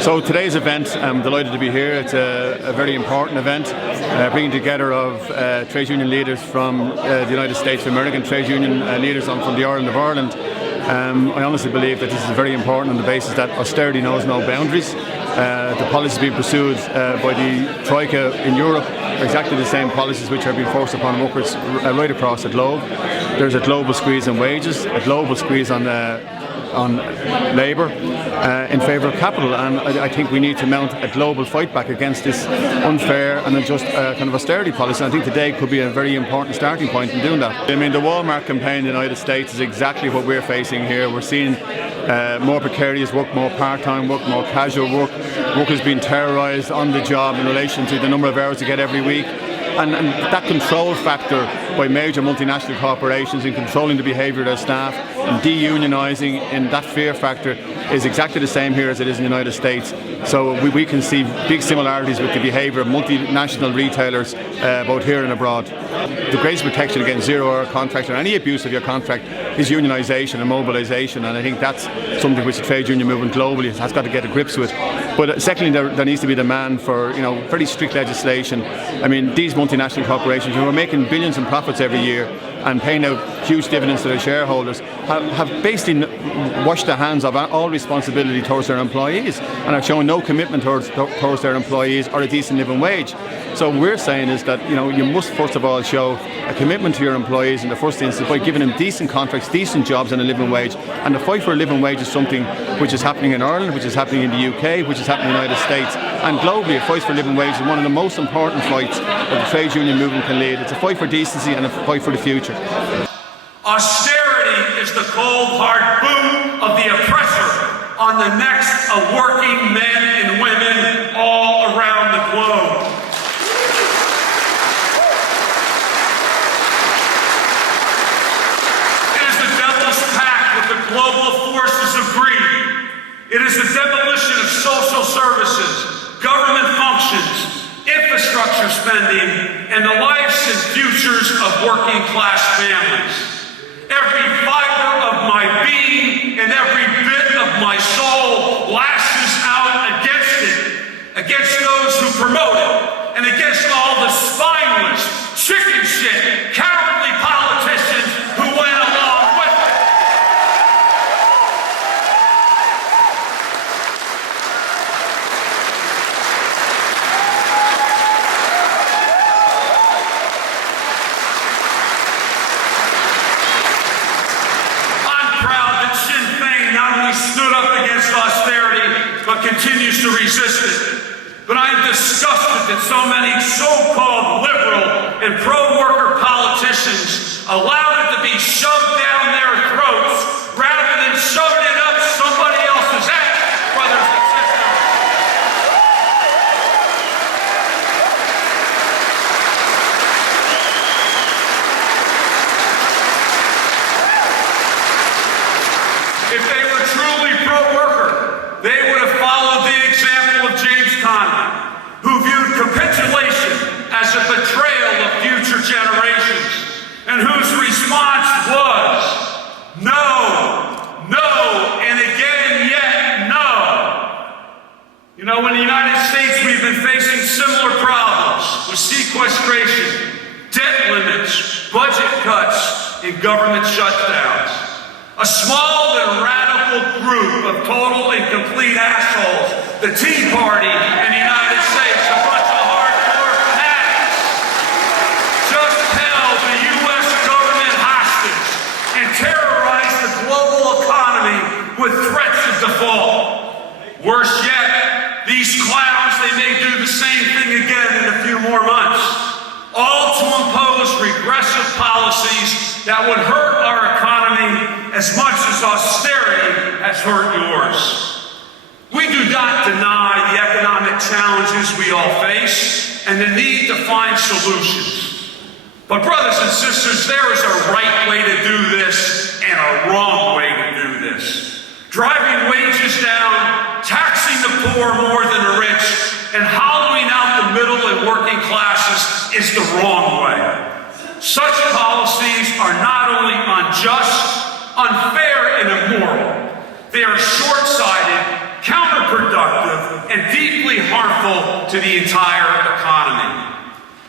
So today's event, I'm delighted to be here. It's a very important event, bringing together of trade union leaders from the United States of America, trade union leaders from the island of Ireland. I honestly believe that this is very important on the basis that austerity knows no boundaries. The policies being pursued by the Troika in Europe are exactly the same policies which are being forced upon workers right across the globe. There's a global squeeze on wages, a global squeeze on labour in favour of capital, and I think we need to mount a global fight back against this unfair and unjust kind of austerity policy. And I think today could be a very important starting point in doing that. I mean, the Walmart campaign in the United States is exactly what we're facing here. We're seeing more precarious work, more part-time work, more casual work, workers being terrorised on the job in relation to the number of hours they get every week. And that control factor by major multinational corporations in controlling the behaviour of their staff and de-unionising, and that fear factor is exactly the same here as it is in the United States. So we can see big similarities with the behaviour of multinational retailers both here and abroad. The greatest protection against zero-hour contracts or any abuse of your contract is unionisation and mobilisation, and I think that's something which the trade union movement globally has got to get to grips with. But secondly, there needs to be demand for very strict legislation. I mean, these multinational corporations who are making billions in profits every year and paying out huge dividends to their shareholders have basically washed their hands of all responsibility towards their employees and have shown no commitment towards their employees or a decent living wage. So what we're saying is that you must first of all show a commitment to your employees in the first instance by giving them decent contracts, decent jobs and a living wage. And the fight for a living wage is something which is happening in Ireland, which is happening in the UK, which is happening in the United States. And globally, a fight for a living wage is one of the most important fights that the trade union movement can lead. It's a fight for decency and a fight for the future. Austerity is the cold, hard boot of the oppressor on the necks of working men and women all around the globe. It is the devil's pact with the global forces of greed. It is the demolition of social services, government functions, infrastructure spending, and the lives and futures of working class families. Every fiber of my being and every bit of my soul lashes out against it, against those who promote it, and against all the spineless, chicken shit, cowardly politicians who went along with it. Sinn Féin not only stood up against austerity, but continues to resist it. But I am disgusted that so many so-called liberal and pro-worker politicians allowed it to be shoved down their throats rather than shoving it up somebody else's ass, brothers and sisters. If they were truly pro-worker, they would have followed the example of James Conley, who viewed capitulation as a betrayal of future generations, and whose response was, no, no, and again, yet no. In the United States, we've been facing similar problems with sequestration, debt limits, budget cuts, and government shutdowns. A small and radical group of total and complete assholes, the Tea Party in the United States, a bunch of hardcore fanatics, just held the U.S. government hostage and terrorized the global economy with threats of default. Worse yet, these clowns, they may do the same thing again in a few more months, all to impose regressive policies that would hurt our economy as much as austerity has hurt yours. We do not deny the economic challenges we all face and the need to find solutions. But brothers and sisters, there is a right way to do this and a wrong way to do this. Driving wages down, taxing the poor more than the rich, and hollowing out the middle and working classes is the wrong way. Such policies are not only unjust, unfair, and immoral, they are short-sighted counterproductive, and deeply harmful to the entire economy.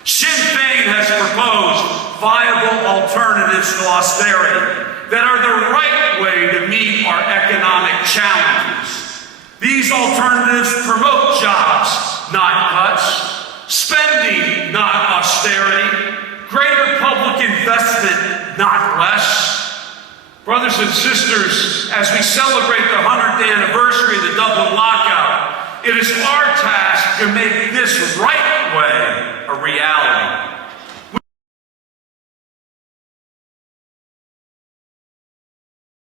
Sinn Féin has proposed viable alternatives to austerity that are the right way to meet our economic challenges. These alternatives promote jobs, not cuts, spending, not austerity, greater public investment, not less. Brothers and sisters, as we celebrate the 100th anniversary of the Dublin Lockout, it is our task to make this right way a reality.